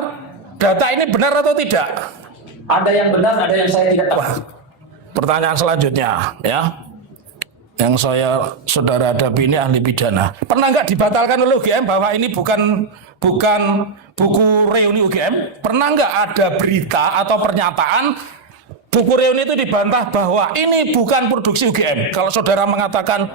data ini benar atau tidak? Ada yang benar, ada yang saya tidak tahu. Wah. Pertanyaan selanjutnya, ya. Yang saudara hadapi ini ahli pidana. Pernah nggak dibatalkan oleh UGM bahwa ini bukan buku reuni UGM? Pernah nggak ada berita atau pernyataan buku reuni itu dibantah bahwa ini bukan produksi UGM? Kalau saudara mengatakan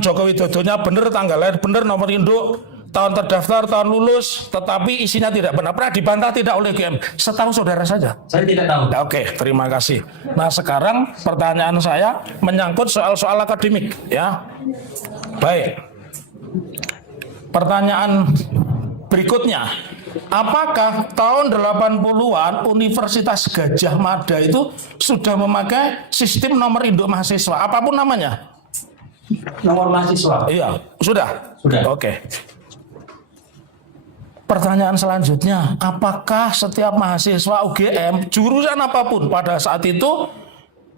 Joko Widodonya benar, tanggal lahir benar, nomor induk, tahun terdaftar, tahun lulus, tetapi isinya tidak benar. Pernah dibantah tidak oleh UGM? Setahu saudara saja. Saya tidak tahu. Oke, terima kasih. Nah, sekarang pertanyaan saya menyangkut soal-soal akademik, ya. Baik. Pertanyaan berikutnya, apakah tahun 80-an Universitas Gadjah Mada itu sudah memakai sistem nomor induk mahasiswa, apapun namanya? Nomor mahasiswa. Iya, sudah? Sudah. Oke. Pertanyaan selanjutnya, apakah setiap mahasiswa UGM, jurusan apapun pada saat itu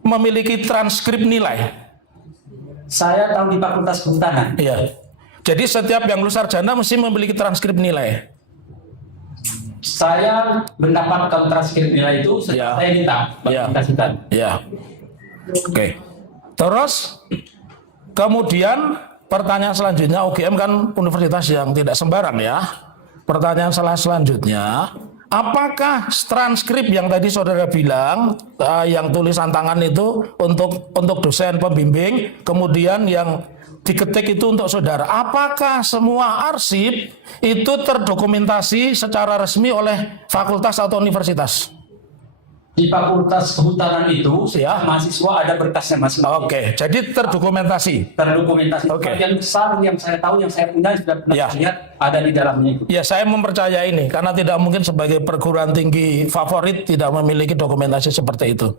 memiliki transkrip nilai? Saya tahu di Fakultas Kehutanan. Iya. Jadi setiap yang lulus sarjana mesti memiliki transkrip nilai. Saya mendapatkan transkrip nilai itu Ya. saya minta Ya. dikasihkan. Ya. Oke. Terus kemudian pertanyaan selanjutnya, UGM kan universitas yang tidak sembarang ya. Pertanyaan selanjutnya, apakah transkrip yang tadi saudara bilang yang tulisan tangan itu untuk dosen pembimbing, kemudian yang diketik itu untuk saudara, apakah semua arsip itu terdokumentasi secara resmi oleh fakultas atau universitas? Di Fakultas Kehutanan itu, Ya. mahasiswa ada berkasnya masing-masing. Oke, jadi terdokumentasi. Terdokumentasi. Oke. Yang besar yang saya tahu, yang saya punya sudah pernah Ya. lihat ada di dalamnya itu. Ya, saya mempercayai ini karena tidak mungkin sebagai perguruan tinggi favorit tidak memiliki dokumentasi seperti itu.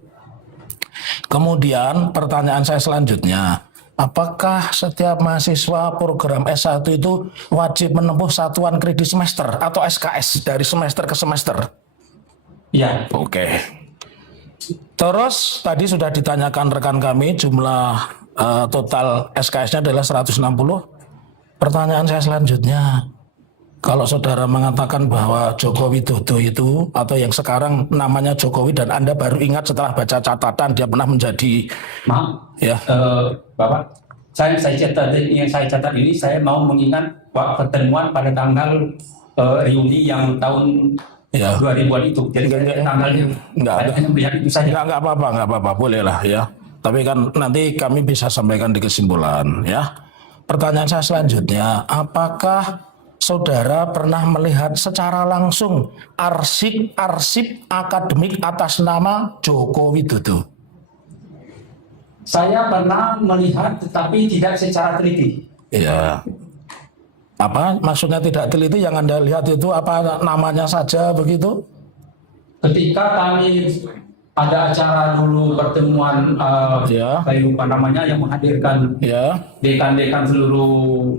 Kemudian pertanyaan saya selanjutnya, apakah setiap mahasiswa program S1 itu wajib menempuh satuan kredit semester atau SKS dari semester ke semester? Ya. Oke. Terus tadi sudah ditanyakan rekan kami jumlah total SKS-nya adalah 160. Pertanyaan saya selanjutnya, kalau saudara mengatakan bahwa Joko Widodo itu atau yang sekarang namanya Jokowi dan Anda baru ingat setelah baca catatan dia pernah menjadi Maaf, ya Bapak, yang saya catat ini saya mau mengingat pertemuan pada tanggal reuni yang tahun ya 2000-an itu. Jadi tanggalnya saya hanya melihat itu saja. nggak apa-apa, boleh lah ya. Tapi kan nanti kami bisa sampaikan di kesimpulan ya. Pertanyaan saya selanjutnya, apakah saudara pernah melihat secara langsung arsip akademik atas nama Joko Widodo? Saya pernah melihat tetapi tidak secara teliti. Iya. Apa maksudnya tidak teliti? Yang Anda lihat itu apa namanya saja begitu? Ketika kami ada acara dulu pertemuan, Ya. saya lupa namanya, yang menghadirkan Ya. dekan-dekan seluruh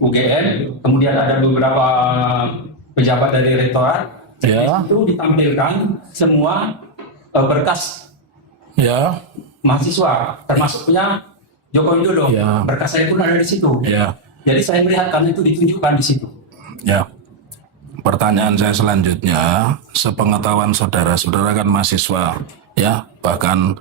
UGM, kemudian ada beberapa pejabat dari rektorat, Ya. itu ditampilkan semua berkas Ya. mahasiswa, termasuk punya Joko Widodo. Ya. Berkas saya pun ada di situ. Ya. Jadi saya melihat karena itu ditunjukkan di situ. Ya. Pertanyaan saya selanjutnya, sepengetahuan saudara kan mahasiswa, ya, bahkan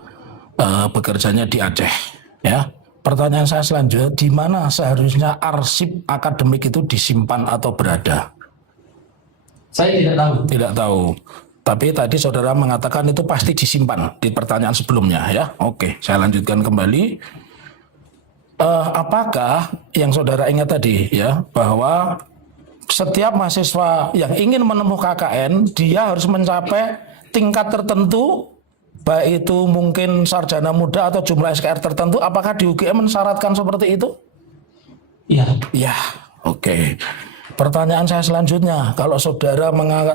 bekerjanya di Aceh, ya. Pertanyaan saya selanjutnya, di mana seharusnya arsip akademik itu disimpan atau berada? Saya tidak tahu. Tidak tahu. Tapi tadi saudara mengatakan itu pasti disimpan di pertanyaan sebelumnya, ya. Oke, saya lanjutkan kembali. Apakah yang saudara ingat tadi, ya, bahwa setiap mahasiswa yang ingin menempuh KKN, dia harus mencapai tingkat tertentu, baik itu mungkin sarjana muda atau jumlah SKR tertentu. Apakah di UGM mensyaratkan seperti itu? Iya. Ya, oke. Pertanyaan saya selanjutnya, kalau saudara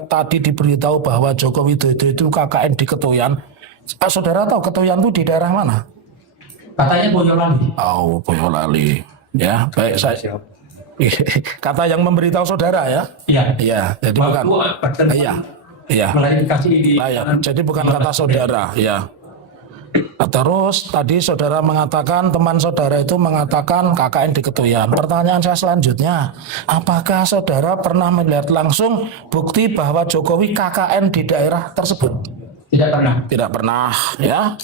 tadi diberitahu bahwa Joko Widodo itu KKN di Ketuyan, saudara tahu Ketuyan itu di daerah mana? Katanya Boyolali. Oh, Boyolali. Ya, baik saya. Kata yang memberitahu saudara ya? Iya. Iya, jadi bukan. Iya. Iya. Klarifikasi di. Jadi bukan kata saudara, ya. Terus tadi saudara mengatakan teman saudara itu mengatakan KKN di Ketuyan. Pertanyaan saya selanjutnya, apakah saudara pernah melihat langsung bukti bahwa Jokowi KKN di daerah tersebut? Tidak pernah. Tidak pernah, ya.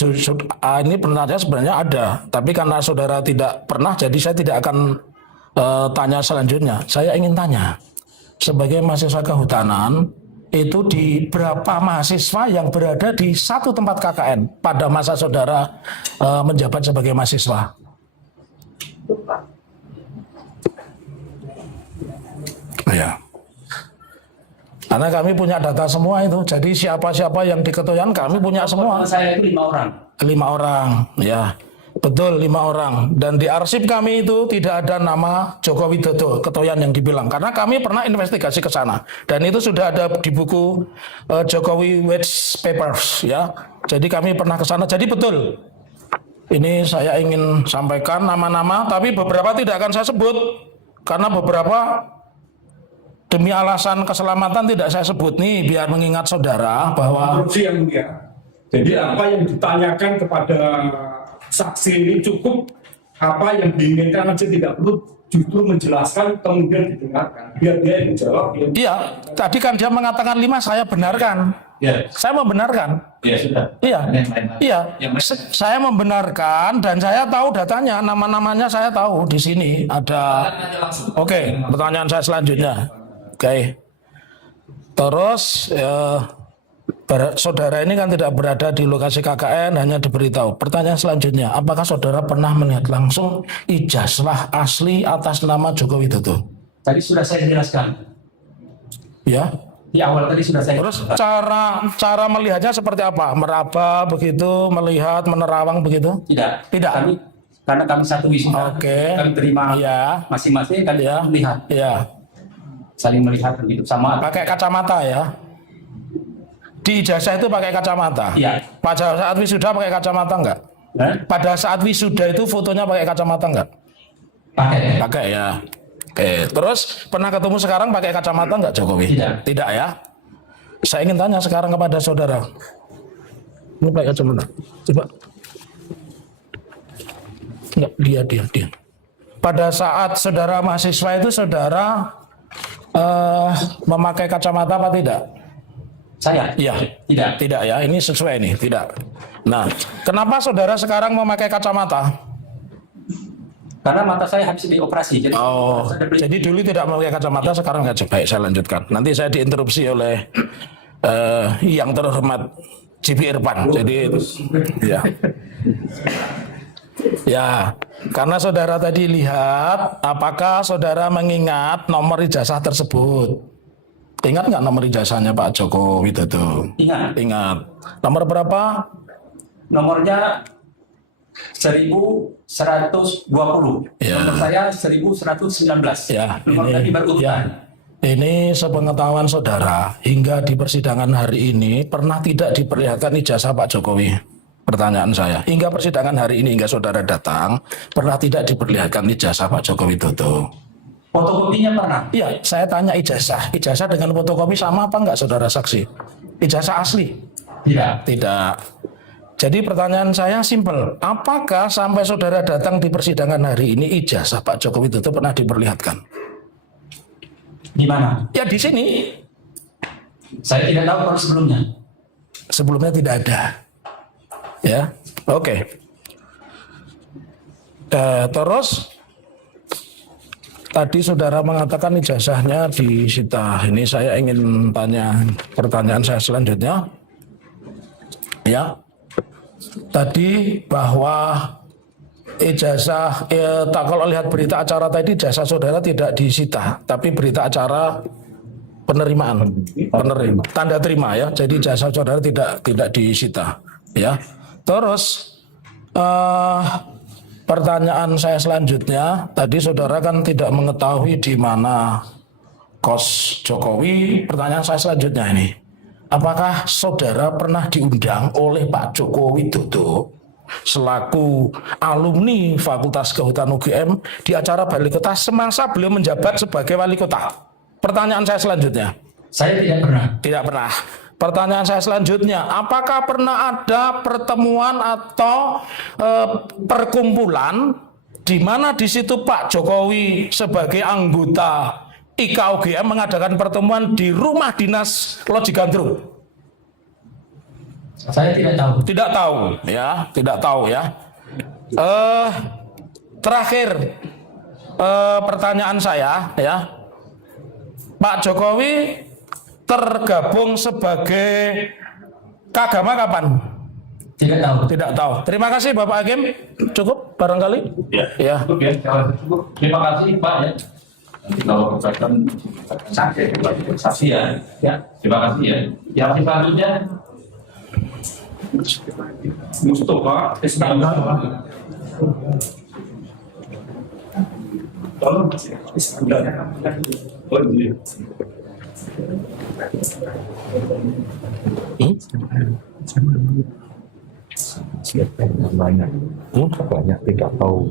Ini penanya sebenarnya ada, tapi karena saudara tidak pernah, jadi saya tidak akan tanya selanjutnya. Saya ingin tanya, sebagai mahasiswa kehutanan, itu di berapa mahasiswa yang berada di satu tempat KKN pada masa saudara menjabat sebagai mahasiswa? Ya. Karena kami punya data semua itu, jadi siapa-siapa yang di Ketuyan kami punya semua. Saya itu 5 orang. 5 orang, ya. Betul, 5 orang. Dan di arsip kami itu tidak ada nama Joko Widodo, Ketoyan yang dibilang. Karena kami pernah investigasi ke sana. Dan itu sudah ada di buku Jokowi White Papers, ya. Jadi kami pernah ke sana. Jadi betul. Ini saya ingin sampaikan nama-nama, tapi beberapa tidak akan saya sebut. Karena beberapa demi alasan keselamatan tidak saya sebut nih, biar mengingat saudara bahwa... Korupsi yang mulia. Jadi apa yang ditanyakan kepada saksi ini cukup, apa yang diinginkan aja, tidak perlu justru menjelaskan kemudian didengarkan. Biar dia yang menjawab. Iya, tadi kan dia mengatakan 5, saya benarkan. Ya, Saya membenarkan. ya sudah. Iya, iya. Yang lain. Saya membenarkan dan saya tahu datanya, nama-namanya saya tahu di sini ada. Oke, pertanyaan saya selanjutnya. Oke. Terus saudara ini kan tidak berada di lokasi KKN, hanya diberitahu. Pertanyaan selanjutnya, apakah saudara pernah melihat langsung ijazah asli atas nama Joko Widodo? Tadi sudah saya jelaskan. Ya. Di awal tadi sudah saya Terus cara melihatnya seperti apa? Meraba begitu, melihat, menerawang begitu? Tidak. Tidak. Karena kami satu wisuda, Oke. kami terima Iya. masing-masing, kami Ya. melihat, Ya. saling melihat begitu sama. Pakai kacamata ya. Di ijazah itu pakai kacamata. Iya. Pada saat wisuda pakai kacamata enggak? Pada saat wisuda itu fotonya pakai kacamata enggak? Pakai. Pakai ya. Oke, terus pernah ketemu sekarang pakai kacamata enggak Jokowi? Tidak. Tidak ya. Saya ingin tanya sekarang kepada saudara. Ini pakai kacamata. Coba. Enggak, dia. Pada saat saudara mahasiswa itu saudara memakai kacamata apa tidak? Saya? Iya. Tidak. Tidak ya, ini sesuai nih, tidak. Nah, kenapa saudara sekarang memakai kacamata? Karena mata saya habis dioperasi. Jadi Oh, saya beli- jadi dulu tidak memakai kacamata, sekarang nggak. Baik, saya lanjutkan. Nanti saya diinterupsi oleh yang terhormat JP Irfan. Jadi, ya. Ya, karena saudara tadi lihat, apakah saudara mengingat nomor ijazah tersebut? Ingat nggak nomor ijazahnya Pak Joko Widodo? Ingat. Ingat. Nomor berapa? Nomornya 1120. Ya. Nomor saya 1119. Ya, Nomor tadi berurutan. ya. Ini sepengetahuan saudara, hingga di persidangan hari ini pernah tidak diperlihatkan ijazah Pak Jokowi? Pertanyaan saya, hingga persidangan hari ini, hingga saudara datang, pernah tidak diperlihatkan ijazah Pak Joko Widodo? Fotokopinya pernah. Iya, saya tanya ijazah. Ijazah dengan fotokopi sama apa enggak saudara saksi? Ijazah asli? Tidak. Tidak. Jadi pertanyaan saya simpel, apakah sampai saudara datang di persidangan hari ini ijazah Pak Joko Widodo pernah diperlihatkan? Di mana? Ya di sini. Saya tidak tahu kalau sebelumnya. Sebelumnya tidak ada. Ya, oke. Terus tadi saudara mengatakan ijazahnya disita. Ini saya ingin tanya pertanyaan saya selanjutnya. Ya, tadi bahwa ijazah, tak kalau lihat berita acara tadi ijazah saudara tidak disita, tapi berita acara penerimaan, tanda terima ya. Jadi ijazah saudara tidak disita, ya. Terus pertanyaan saya selanjutnya, tadi saudara kan tidak mengetahui di mana kos Jokowi. Pertanyaan saya selanjutnya ini, apakah saudara pernah diundang oleh Pak Joko Widodo selaku alumni Fakultas Kehutanan UGM di acara Wali Kota semasa beliau menjabat sebagai wali kota? Pertanyaan saya selanjutnya. Saya tidak pernah. Tidak pernah. Pertanyaan saya selanjutnya, apakah pernah ada pertemuan atau perkumpulan di mana di situ Pak Jokowi sebagai anggota IKUGM mengadakan pertemuan di rumah dinas Loji Gandrung? Saya tidak tahu. Tidak tahu, ya, tidak tahu ya. Terakhir pertanyaan saya, ya, Pak Jokowi tergabung sebagai Kagama kapan? Tidak tahu. Tidak tahu. Terima kasih Bapak Hakim. Cukup barangkali? Ya. Cukup ya. Cukup. Terima kasih Pak ya. Nanti kalau keberatan saksi ya. Ya. Terima kasih ya. Yang selanjutnya Mustafa Iskandar. Tolong Anda. Oh iya. Siapa yang namanya? Banyak tidak tahu.